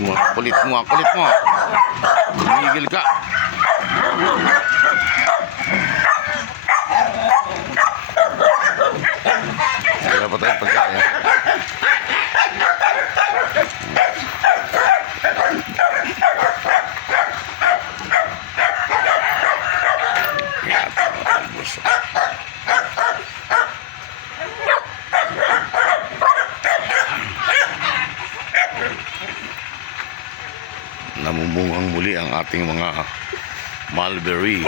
Mga kulit mo, kulit mo. Tumigil ka. Wala pa tayong pagkain. Namumungang muli ang ating mga mulberry.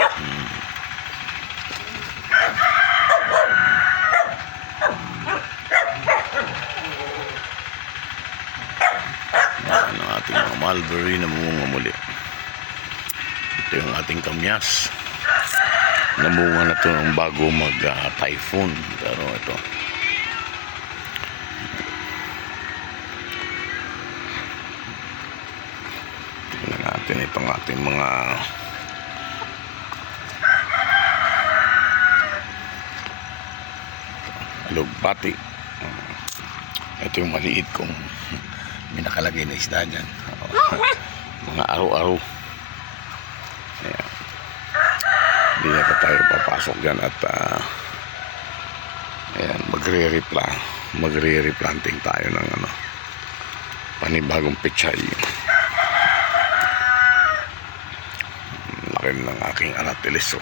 Ang ating mga mulberry namumunga muli. Ito yung ating kamyas. Namunga na ito ng bago mag-typhoon. Pero ito, tingnan natin itong ating mga alugbati. Ito yung maliit kong may nakalagay na isda dyan. Mga aro-aro. Ayan. Hindi na pa tayo papasok dyan at ayan, magre-replanting tayo ng panibagong pechay. Laki ng aking aratilis.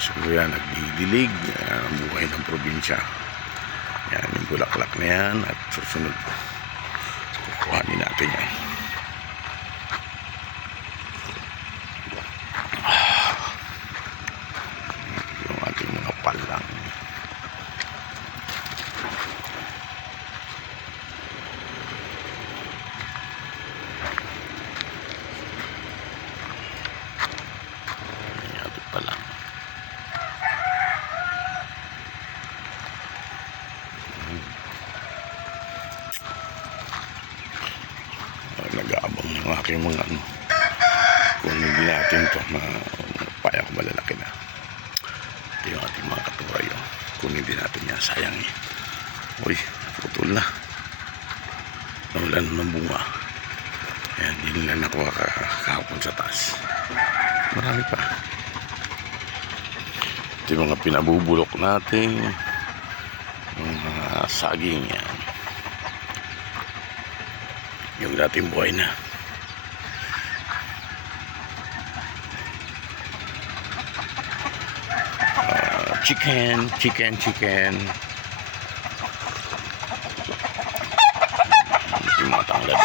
Siguro yan, nagdidilig ang buhay ng probinsya. Yan, yung bulaklak na yan. At susunod, kukuhanin natin yan. Yung ating mga palang. Yung ating palang. Nag-aabang yung aking mga kung hindi natin ito paya ko malalaki na. Ito yung ating mga katuray. Kung hindi natin yan, sayang uy, putol na, nawalan ng bunga. Ayan, hindi lang nakuha kahapon sa taas. Marami pa. Ito yung mga pinabubulok natin, mga saging yan, yung dating buhay na. Chicken. Yung mga tanglad.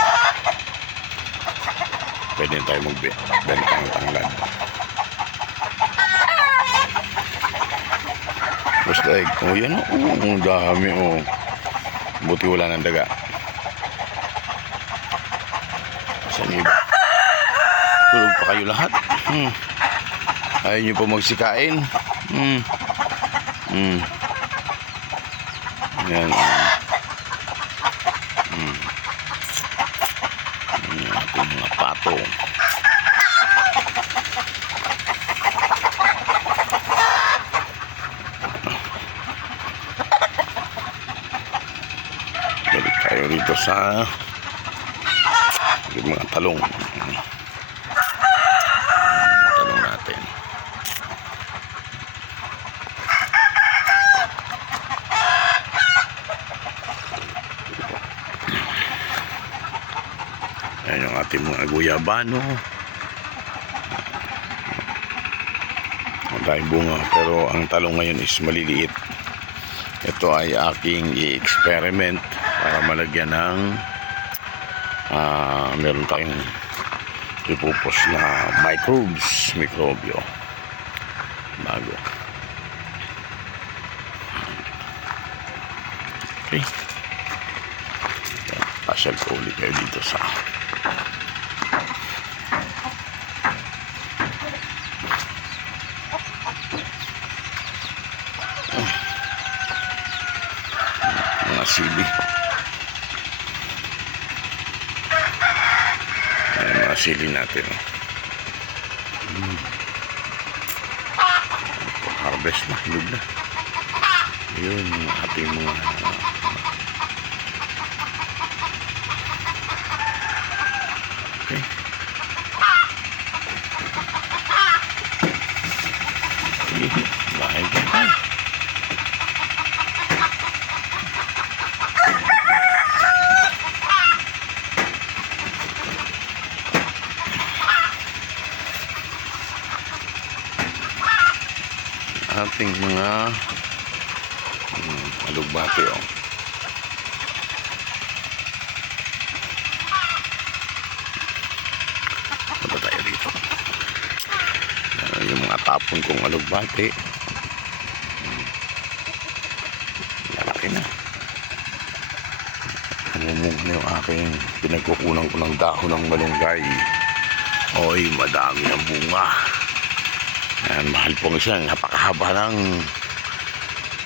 Pwede tayo magbenta ng tanglad. Basta yan ang dami buti wala ng daga. Saan iba? Tulog pa kayo lahat. Ayaw nyo pa magsikain. Yan. Ating mga pato. Balik tayo rito sa mga talong. Talong natin. Ayan yung ating mga guyabano. Maraming bunga, pero ang talong ngayon is maliliit. Ito ay aking i-experiment para malagyan ng meron tayong ipupos na mikrobyo bago. Okay, pasyal ko ulit kayo dito sa mga sili. Ayan, mga sili natin. Harvest na, hilog na. Yun yung ating mga okay. Bye. Ating mga alugbati oh. Punta tayo dito. Yung mga tapon kong alugbati. Lalaki na. Namumug na yung aking pinagkukunan ko ng dahon ng malunggay. Oy, madami ng bunga. Yan, mahal pong siya. Napakahaba ng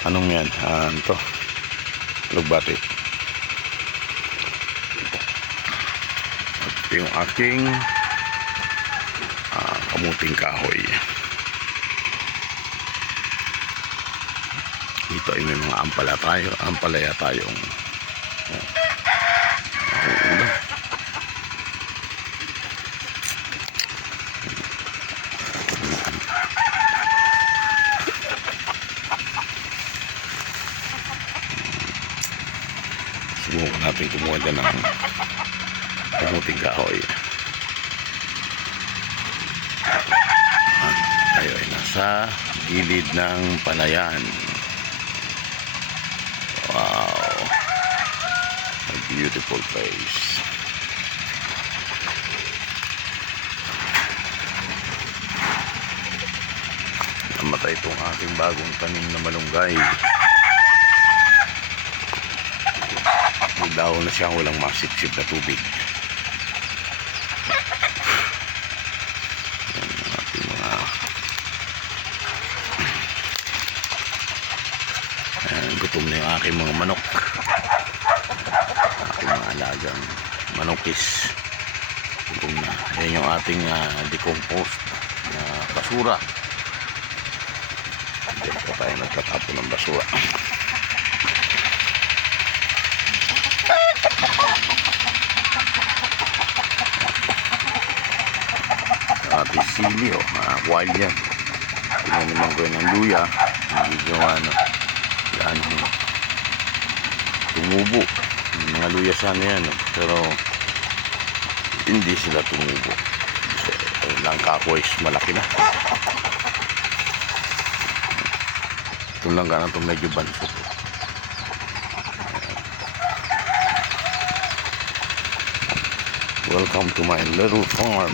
anong yan? Ito. Alugbati. At yung aking kamuting kahoy. Dito ay may mga ampalaya tayong ulam. Subukan natin kumuha dyan ng kamuting kahoy. Tayo ay nasa gilid ng palayan. Wow, a beautiful place. Namatay itong aking bagong tanim na malunggay. Daw na siya, walang masipsip na tubig. Ating mga gutom na yung aking mga manok. Aking mga alagang manokis. Gutom na. Ayan yung ating decomposed na basura. Diyan pa tayo nagtatapon ng basura. Ating sili wild yan. Tingnan naman ko yun ng luya. Medyo yan tumubo. Mga luya sana yan pero hindi sila tumubo. So, langka ko is malaki na. Itong langka na ito medyo bansot. Welcome to my little farm.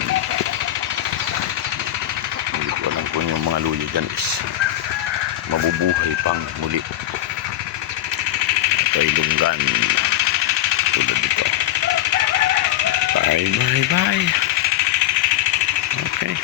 Hindi ko alam kung yung mga luya dyan is mabubuhay pang muli. Ito ay lunggan. Tulad dito. Bye. Okay.